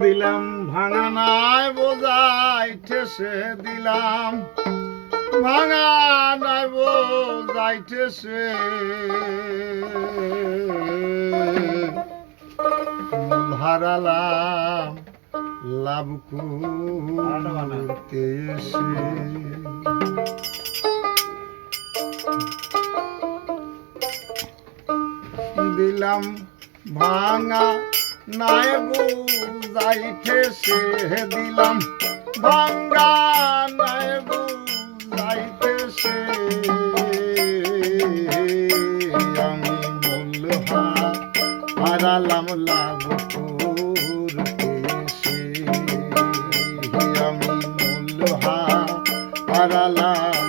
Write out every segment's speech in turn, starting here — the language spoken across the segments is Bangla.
দিলাম ভাঙানায় বোঝাই ঠেসে দিলাম। ভাঙানায় বোঝাই ঠেসে। হারালাম লাভ করতে এসে। দিলাম, ভাঙা নাই বুঝাইতেছে দিলাম। ভাঙ্গা নাই বুঝাইতেছে আমি মূল হারালাম লাভ আমি মূল হারালাম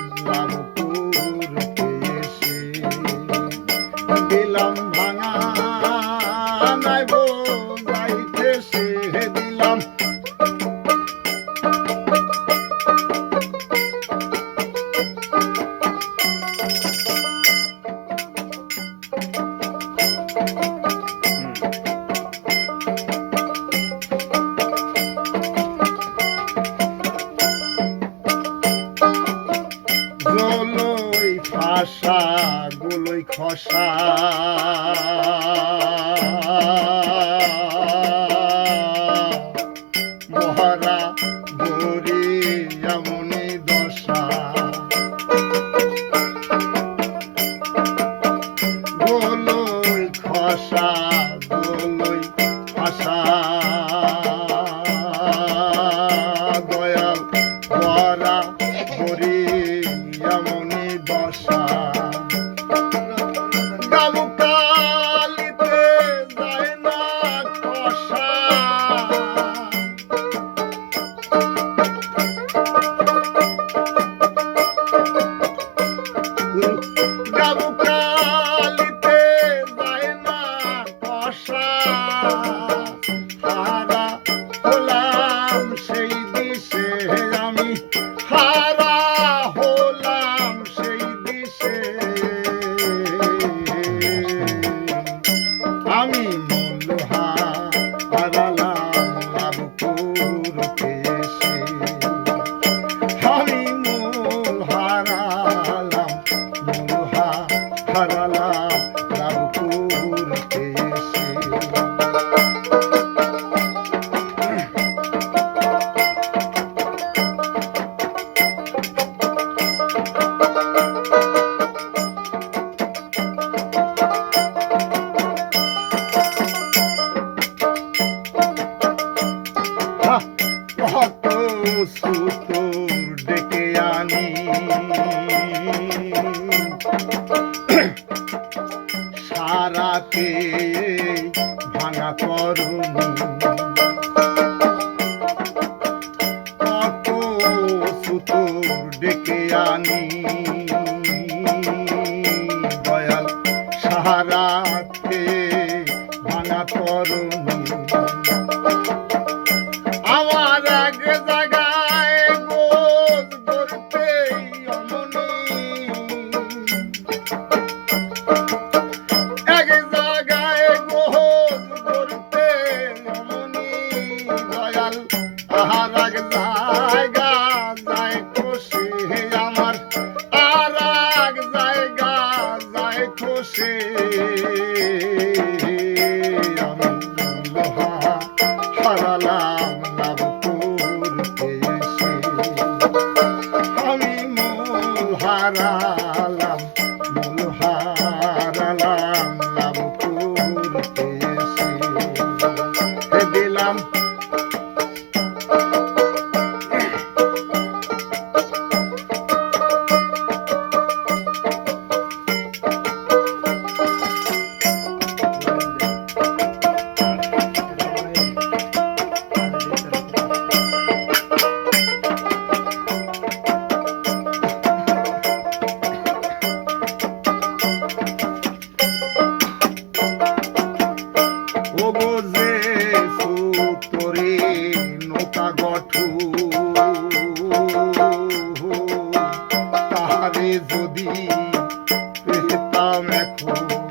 আমি ডেকে আনি। সারাকে ভাঙা করুনি কত সুতোর ডেকে আনি। দয়াল সাহারাকে ভাঙা করুনি মূল হারালাম মূল হারালাম। ওগোজে সুতরে নৌকা গঠু তাহারে যদি পেতাম এখন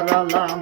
হারালাম লাভপুর